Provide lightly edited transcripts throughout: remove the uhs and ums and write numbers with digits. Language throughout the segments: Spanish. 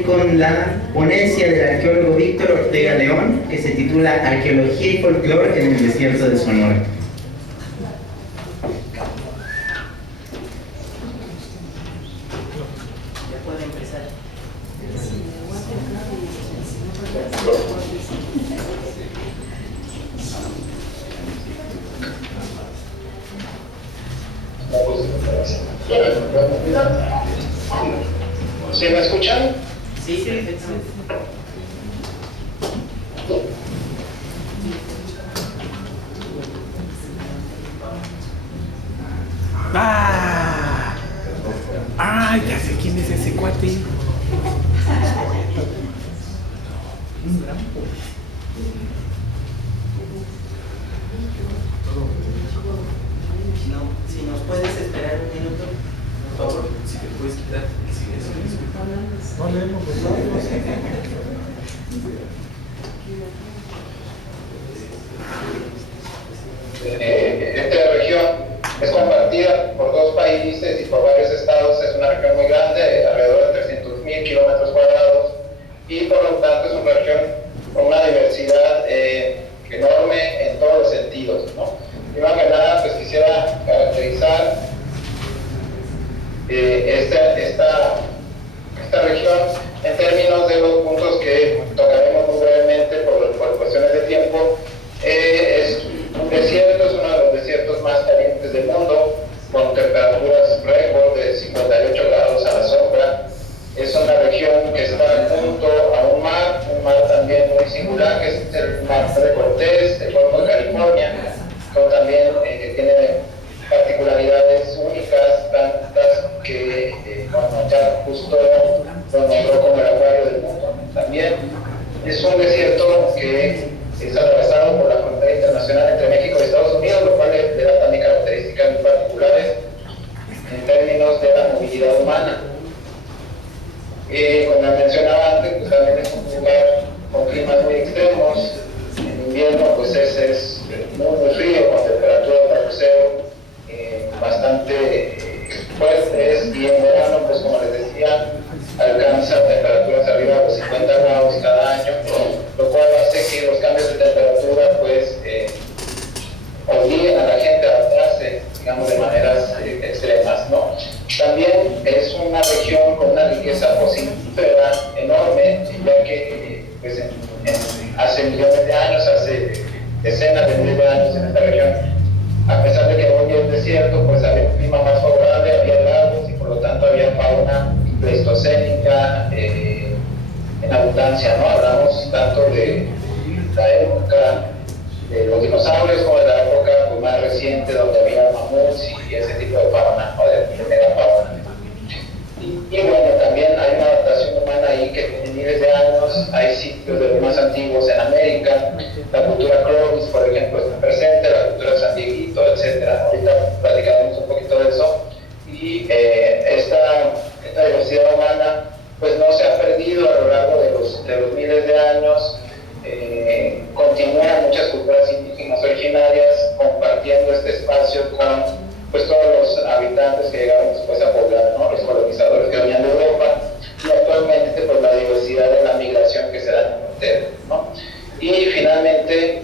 ir con la ponencia del arqueólogo Víctor Ortega León, que se titula Arqueología y folclore en el desierto de Sonora. ¿Sí me escuchan? Sí, sí, ¡Ah! ¡Ay, ya sé quién es ese cuate! No, si nos puedes esperar un minuto, por favor. Si te puedes quitar el silencio. No leemos los labios. Esta región es compartida por dos países y por varios estados. Es una región muy grande, alrededor de 300.000 kilómetros cuadrados, y por lo tanto es una región con una diversidad enorme en todos los sentidos, ¿no? Primero que nada, pues quisiera caracterizar esta región en términos de los puntos que tocaremos muy brevemente por cuestiones de tiempo. Es un desierto, es uno de los desiertos más calientes del mundo, con temperaturas récord de 58 grados a la sombra. Es una región que está junto a un mar también muy singular, que es el mar de Cortés, el Golfo de California, pero también tiene particularidades únicas, tantas que ya justo lo nombró como el acuario del mundo. También es un desierto que es atravesado por la frontera internacional entre México y Estados Unidos, lo cual le da también características muy particulares en términos de la movilidad humana. Como mencionaba antes, pues también es un lugar con climas muy extremos. En invierno pues es muy frío, con temperaturas bajo cero bastante fuertes, y en verano, pues como les decía, alcanza temperaturas arriba de los 50 grados cada año, lo cual hace que los cambios de temperatura pues obliguen a la gente a adaptarse, digamos, de maneras extremas, ¿no? También es una región con una riqueza fosífera enorme, ya que pues, hace millones de años, hace decenas de miles de años en esta región, a pesar de que hoy es desierto, pues había un clima más favorable, había lagos y por lo tanto había fauna pleistocénica en abundancia, ¿no? Hablamos tanto de la época de los dinosaurios como de la época pues, más reciente, donde había mamuts y ese tipo de fauna, ¿no? de megafauna. Y bueno, también hay una adaptación humana ahí que tiene miles de años. Hay sitios de los más antiguos en América, la cultura Clovis, por ejemplo, está presente, la cultura San Dieguito, etc. Ahorita platicaremos un poquito de eso. Y esta diversidad humana pues no se ha perdido a lo largo de los miles de años. Continúan muchas culturas indígenas originarias compartiendo este espacio con pues todos los habitantes que llegaron después a poblar, ¿no? Los colonizadores que venían de Europa, y actualmente pues la diversidad de la migración que se da en la frontera, ¿no? Y finalmente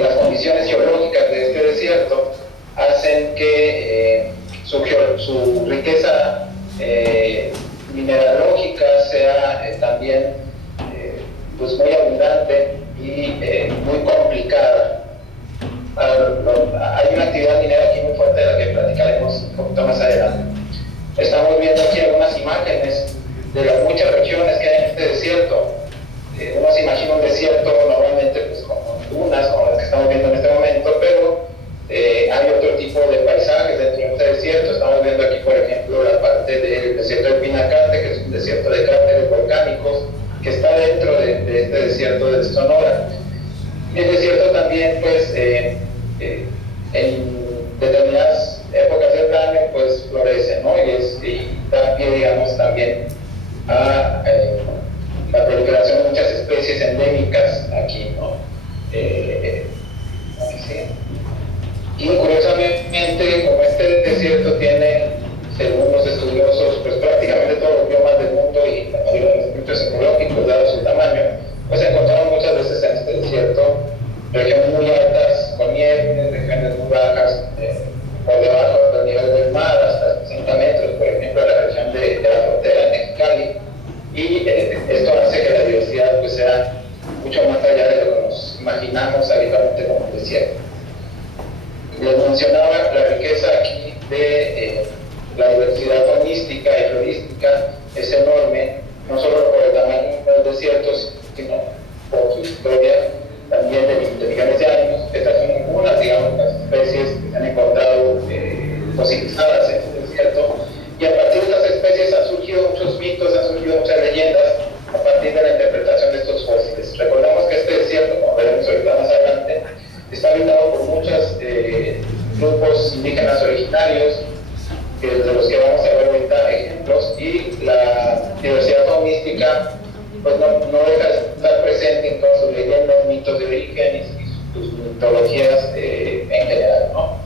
las condiciones geológicas de este desierto hacen que su riqueza mineralógica sea también pues muy abundante y muy complicada. Hay una actividad minera aquí muy fuerte de la que platicaremos un poquito más adelante. Estamos viendo aquí algunas imágenes de las muchas regiones que hay en este desierto. Uno se imagina un desierto normalmente pues, como dunas, como las que estamos viendo en este momento, pero hay otro tipo de paisajes dentro de este desierto. Estamos viendo aquí, por ejemplo, la parte del desierto de Pinacate, que es un desierto de cráteres volcánicos, que está dentro de este desierto de Sonora. Y el desierto también, pues, en determinadas épocas del año, pues, florece, ¿no? Y da pie, digamos, también a la proliferación de muchas especies endémicas aquí, ¿no? Sí. Y curiosamente, como este desierto tiene, según los estudiosos, pues prácticamente todos los biomas del mundo y la mayoría de las parámetros ecológicos, dado su tamaño, pues encontramos muchas veces en este desierto regiones muy altas con nieve, regiones muy bajas por debajo del nivel del mar, hasta 60 metros, por ejemplo, en la región de la frontera en Mexicali, y esto hace que la diversidad pues sea mucho más allá de lo que nos imaginamos habitualmente como un desierto. Les mencionaba la riqueza aquí de la diversidad faunística y florística es enorme, no solo por el tamaño de los desiertos, sino por su historia también de millones de años. Estas son algunas, digamos, las especies que se han encontrado fosilizadas en el desierto, y a partir de estas especies han surgido muchos mitos, han surgido muchas leyendas a partir de la interpretación de estos fósiles. Recordemos que este desierto, como veremos ahorita más adelante, está habitado por muchos grupos indígenas originarios, de los que vamos a ver ahorita ejemplos, y la diversidad faunística pues no deja de estar presente en todas sus leyendas, mitos de origen y sus mitologías en general, ¿no?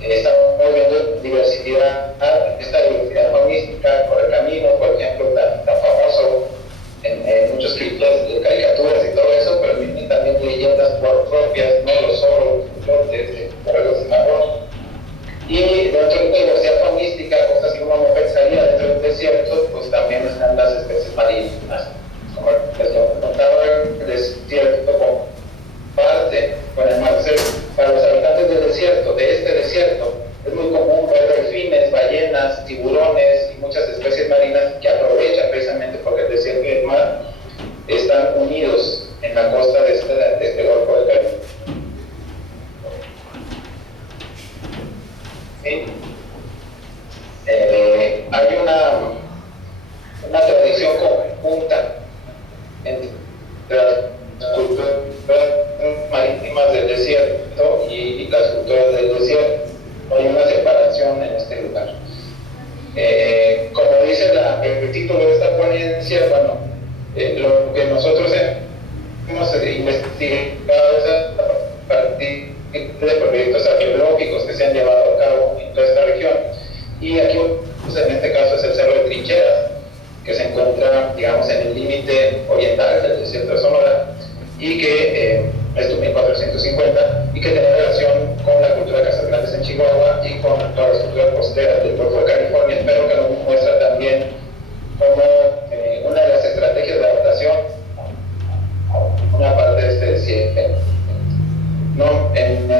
Estamos viendo diversidad, esta diversidad faunística por el camino, por ejemplo, tan famoso en muchos clips de caricaturas y todo eso, pero también leyendas propias, ¿no? Los oros, los borregos de marrón. Y dentro de la diversidad faunística, pues así como uno pensaría dentro del desierto, pues también están las especies marinas. Como les contaba, el desierto comparte con el mar. Para los habitantes del desierto, de este desierto, es muy común ver delfines, ballenas, tiburones y muchas especies marinas que aprovechan precisamente porque el desierto y el mar están unidos en la costa de este Golfo del Caribe. ¿Sí? Hay una tradición conjunta entre las culturas marítimas del desierto y las culturas del desierto. No hay una separación en este lugar. Como dice el título de esta ponencia, bueno, lo que nosotros hemos investigado es a partir de proyectos arqueológicos que se han llevado a cabo en toda esta región. Y aquí, pues en este caso, es el Cerro de Trincheras, que se encuentra, digamos, en el límite oriental del desierto de Sonora, y que es 2450, y que tiene relación con la cultura de Casas Grandes en Chihuahua y con todas las culturas costeras del Golfo de California, pero que nos muestra también como una de las estrategias de adaptación a una parte de este desierto. ¿No? En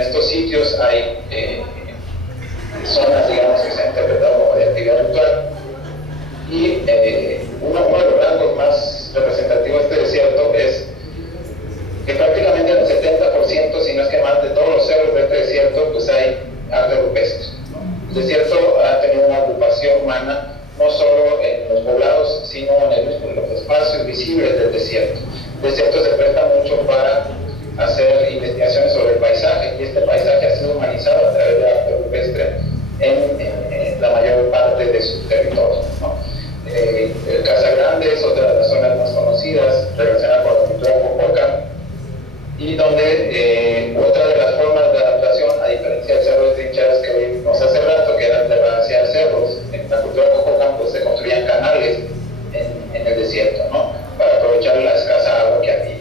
estos sitios hay zonas, digamos, que se han interpretado como de actividad ritual, y uno de los rasgos más representativos de este desierto es que prácticamente el 70%, si no es que más, de todos los cerros de este desierto, pues hay arte rupestre. El desierto ha tenido una ocupación humana no solo en los poblados, sino en los espacios visibles del desierto. El desierto se presta mucho para hacer investigaciones sobre el paisaje, y este paisaje ha sido humanizado a través de arte rupestre en la mayor parte de su territorio, ¿no? El Casa Grande es otra de las zonas más conocidas relacionada con la cultura Cococa, y donde otra de las formas de adaptación, a diferencia del Cerro de Trincheras que vimos hace rato, que eran de balancear cerros, en la cultura Cococa pues se construían canales en el desierto, ¿no? Para aprovechar la escasa agua que había.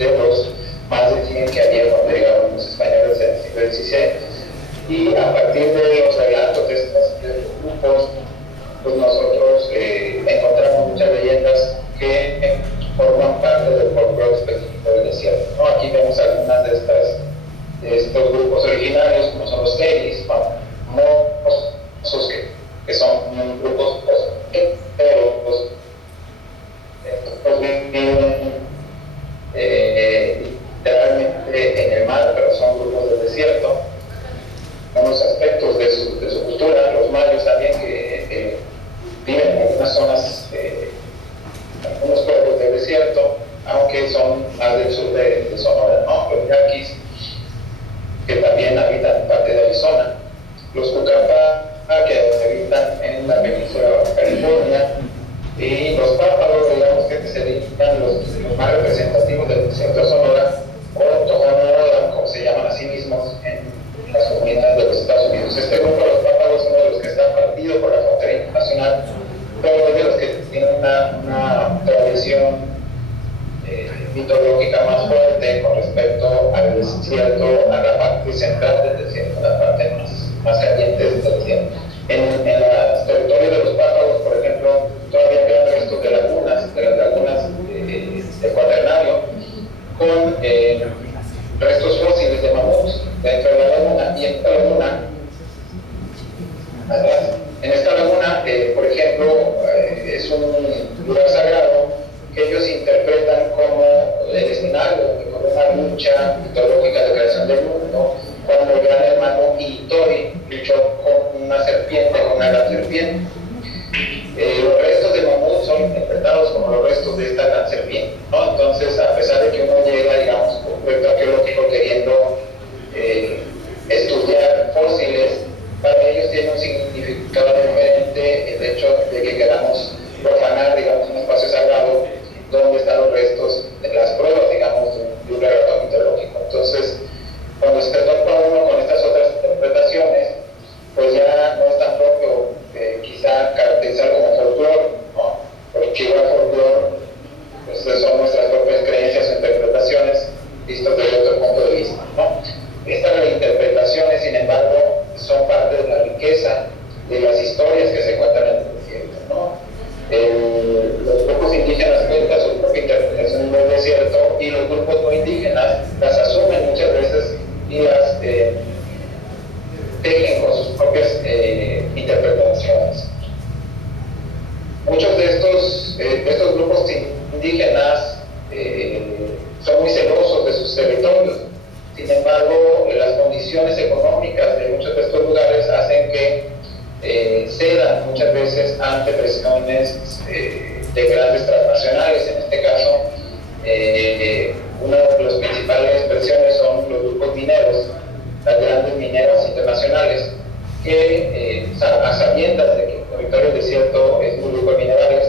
de los más de 100 que había cuando llegaron los españoles en el siglo XVI. Y a partir de los relatos de estos grupos, pues nosotros encontramos muchas leyendas que forman parte del folclore específico del desierto, ¿no? Aquí vemos algunas de estos grupos originarios, como son los Keris, famosos, que son grupos costeros, viven literalmente en el mar, pero son grupos del desierto. Unos aspectos de su cultura, los mayos también, que viven en algunas zonas, algunos pueblos del desierto, aunque son más del sur de Sonora, ¿no? Los yaquis, que también habitan parte de Arizona, los Cucapá, que habitan en la península de Baja California, y los páparos, digamos que serían los más representativos del desierto de Sonora, o Tohono, como se llaman a sí mismos en las comunidades de los Estados Unidos. Este grupo de los páparos es uno de los que está partido por la frontera internacional, pero es de los que tienen una tradición mitológica más fuerte con respecto al desierto, a la parte central del desierto, la parte más caliente del desierto. En los territorios de los pájaros, por ejemplo, todavía quedan restos de lagunas, de las lagunas del Cuaternario, con restos fósiles de mamuts dentro de la laguna. Y en esta laguna, por ejemplo, es un lugar sagrado que ellos interpretan como el escenario, como una lucha mitológica de creación del mundo, cuando el gran hermano Itori luchó con una serpiente, con una gran serpiente. Los restos de mamut son interpretados como los restos de esta gran serpiente, ¿no? Entonces, a pesar de que uno llega, digamos, con un proyecto arqueológico queriendo estudiar fósiles, para ellos tiene un significado diferente el hecho de que queramos profanar, digamos, un espacio sagrado donde están los restos de las pruebas, digamos, de un relato mitológico. Entonces, cuando se topa uno con estas otras interpretaciones, pues ya no es tan propio quizá caracterizar como folclore, ¿no? Porque igual folclore pues son nuestras propias creencias o interpretaciones vistas desde otro punto de vista, ¿no? Estas reinterpretaciones, sin embargo, son parte de la riqueza de las historias que se cuentan en el desierto, ¿no? Los grupos indígenas cuentan su propia interpretación del desierto y los grupos no indígenas las asumen muchas veces y las tejen con sus propias interpretaciones. Muchos de estos grupos indígenas son muy celosos de sus territorios. Sin embargo, las condiciones económicas de muchos de estos lugares hacen que cedan muchas veces ante presiones de grandes transnacionales. En este caso, una de las principales presiones son los grupos mineros, las grandes mineras internacionales, que a sabiendas de que el territorio del desierto es un grupo de minerales,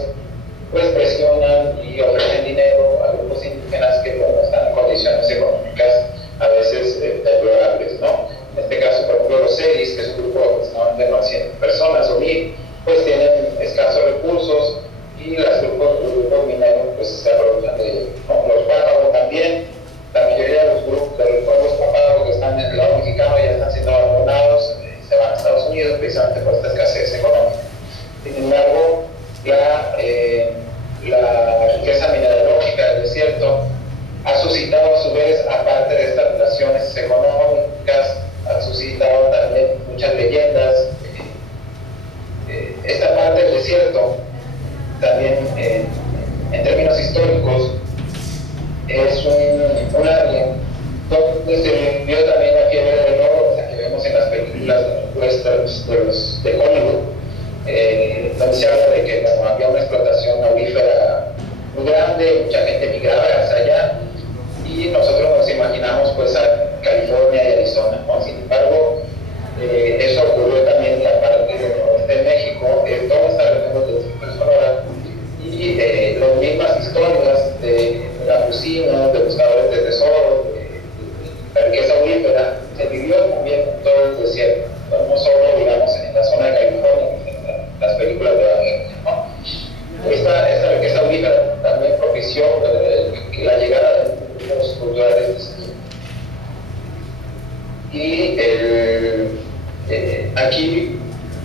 pues presionan y ofrecen dinero a grupos indígenas que bueno, están en condiciones económicas a veces deplorables, ¿no? En este caso, por ejemplo, los Seris, que es un grupo aproximadamente de 900 personas o 1000, pues tienen escasos recursos y los grupos mineros pues se aprovechan de ellos, ¿no? Los pájaros también, la mayoría de los grupos de los pueblos pájaros que están en el lado mexicano ya están siendo abandonados, se van a Estados Unidos precisamente por esta escasez económica. Sin embargo, la riqueza mineralógica del desierto ha suscitado a su vez, aparte de estas relaciones económicas, ha suscitado también muchas leyendas. Esta parte del desierto, también en términos históricos, es un área donde se vivió también la fiebre del oro, o sea, que vemos en las películas westerns de Hollywood, donde se habla de que bueno, había una explotación aurífera muy grande, mucha gente migraba hacia allá, y nosotros nos imaginamos pues a California y Arizona, ¿no? Sin embargo, eso ocurrió también en la parte del noreste de México, todo está alrededor del centro de Sonora, y las mismas historias de campesinos, de buscadores de tesoros, de la riqueza aurífera, se vivió también en todo el desierto, no solo digamos en la zona de California, en las películas de la gente, ¿no? Esta riqueza aurífera también propició que y aquí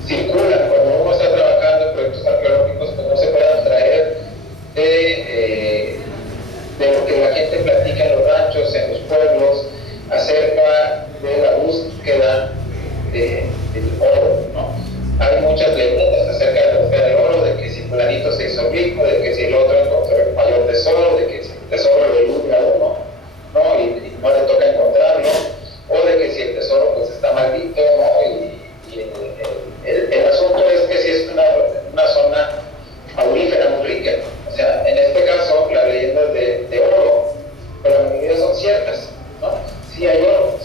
circulan, cuando uno está trabajando en proyectos arqueológicos, pues no se puede abstraer de lo que la gente platica en los ranchos, en los pueblos, acerca de la búsqueda del oro, ¿no? Hay muchas leyendas acerca de la búsqueda del oro, de que si fulanito se hizo rico, de que si el otro encontró el mayor tesoro, de que si el tesoro lo ilustra a uno, ¿no? Y no le toca encontrarlo, o de que si el tesoro pues está maldito, ¿no? Y el asunto es que si es una zona aurífera muy rica. O sea, en este caso, las leyendas de oro, pero la mayoría son ciertas, ¿no? Sí hay oro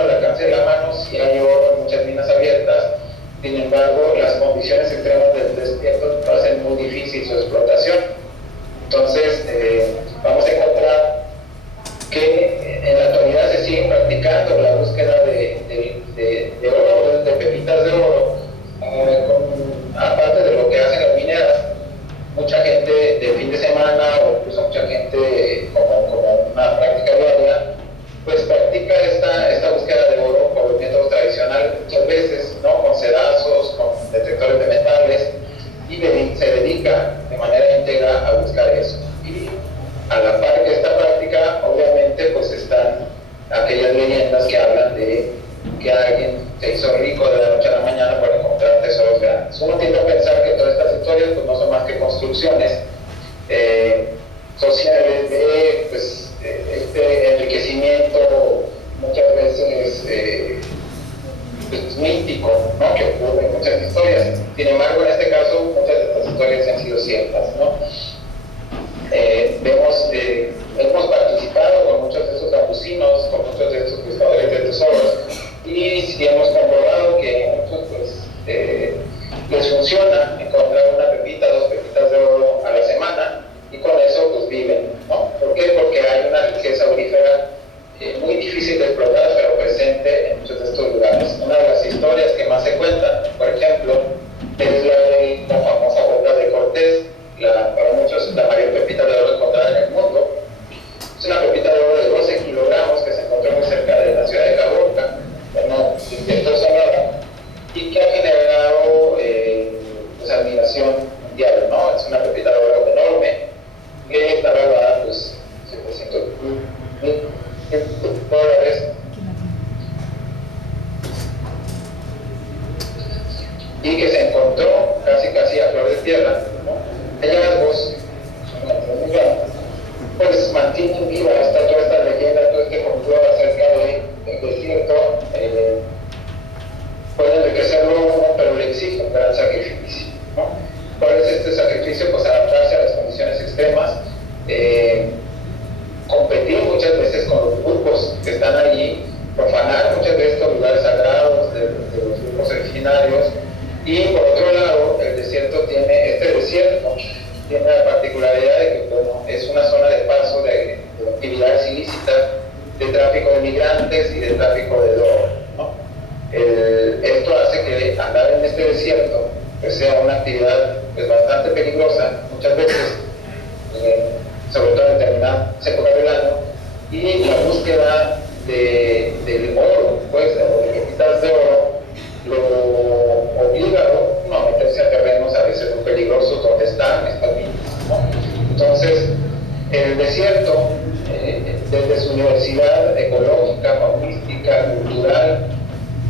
al alcance de la mano, sí hay oro en muchas minas abiertas. Sin embargo, las condiciones extremas del despierto hacen muy difícil su explotación. Entonces, vamos a encontrar que en la actualidad se sigue practicando la búsqueda de oro, de pepitas de oro, aparte de lo que hacen las mineras. Mucha gente de fin de semana o incluso mucha gente como una práctica diaria, pues practica esta búsqueda de oro por los métodos tradicionales muchas veces, ¿no? Con sedazos, con detectores de metales, y se dedica de manera íntegra a buscar eso. Y a la par que esta práctica, obviamente, pues están aquellas leyendas que hablan de que alguien se hizo rico de la noche a la mañana por encontrar tesoros grandes. Uno tiende a pensar que todas estas historias pues no son más que construcciones sociales de pues, este enriquecimiento muchas veces pues, místico, ¿no? Que ocurre en muchas historias. Sin embargo, en este caso, muchas de estas historias han sido ciertas, ¿no? Hemos participado con muchos de estos campesinos, con muchos de estos buscadores de tesoros, y sí hemos comprobado que a muchos pues, les funciona encontrar una pepita, 2 pepitas de oro a la semana, y con eso pues viven, ¿no? ¿Por qué? Porque hay una riqueza aurífera muy difícil de explotar, pero presente en muchos de estos lugares. Una de las historias que más se cuentan, por ejemplo, es la de la famosa Bota de Cortés, para muchos la mayor pepita de oro encontrada en el mundo. Es una pepita de oro de 12 kilogramos que se encontró muy cerca de la ciudad de Caborca, en Desierto de Sonora, y que ha generado pues, admiración mundial, ¿no? Es una pepita de oro enorme que está valuada pues 700,000 dólares, y que se encontró casi a flor de tierra, ¿no? Hallazgos pues mantienen viva toda esta leyenda, todo este folclore acerca del desierto. Puede enriquecerlo uno, pero le exige un gran sacrificio, ¿no? ¿Cuál es este sacrificio? Pues adaptarse a las condiciones extremas, competir muchas veces con los grupos que están allí, profanar muchas de estos lugares sagrados de los grupos originarios. Y por otro lado, este desierto tiene la particularidad de que bueno, es una zona de paso de actividades ilícitas, de tráfico de migrantes y de tráfico de droga, ¿no? Esto hace que andar en este desierto pues, sea una actividad pues, bastante peligrosa, muchas veces, sobre todo en determinadas épocas del año, y la búsqueda del oro, pues, o de pepitas de oro, lo obliga a meterse a terrenos a veces muy peligrosos donde están estas minas, ¿no? Entonces, el desierto, desde su diversidad ecológica, faunística, cultural,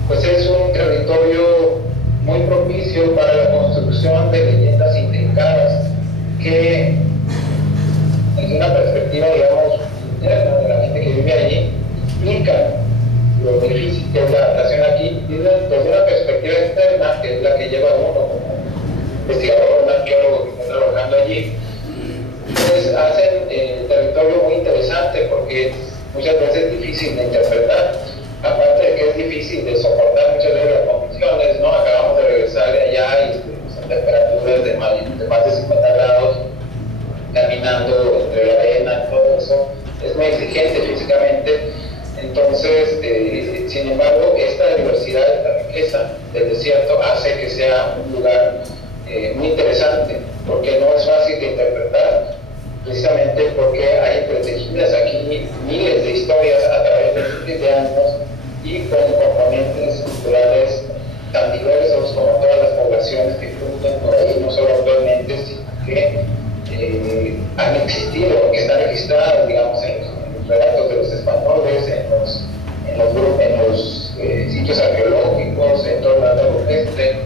pues es un territorio muy propicio para la construcción de leyendas intrincadas que, desde una perspectiva, digamos, interna de la gente que vive allí, explican lo difícil que es la adaptación aquí, y desde una perspectiva externa, que es la que lleva uno como investigador, un arqueólogo que está trabajando allí, pues hacen el territorio muy interesante porque muchas veces es difícil de interpretar, aparte de que es difícil de soportar muchas veces las condiciones, ¿no? Acabamos de regresar de allá y estuvimos en temperaturas de más de 50 grados, caminando entre la arena, todo eso, es muy exigente físicamente. Entonces, sin embargo, esta diversidad, esta riqueza del desierto hace que sea un lugar muy interesante, porque no es fácil de interpretar, precisamente porque hay entretejidas aquí miles de historias a través de miles de años y con componentes culturales tan diversos como todas las poblaciones que cumplen por ahí, no solo actualmente, sino que han existido, que están registradas, digamos, en los relatos de los españoles, en los sitios arqueológicos, en todo el lado rupestre.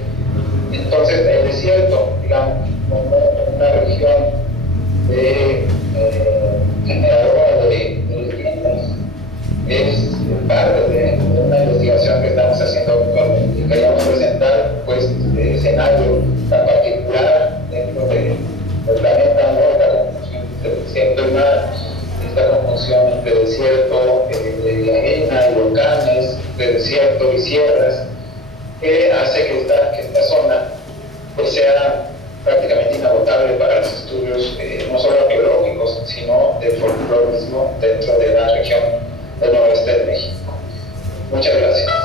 Entonces, el desierto, digamos, como una región generadora de leyendas, es parte de una investigación que estamos haciendo actualmente. Y queríamos presentar, pues, este escenario tan particular dentro del planeta, ¿no? La conjunción entre desierto y mar, esta conjunción entre desierto, de arena y volcanes, de desierto y sierras, que hace que esta zona pues sea prácticamente inagotable para los estudios no solo arqueológicos, sino del folclorismo dentro de la región del noroeste de México. Muchas gracias.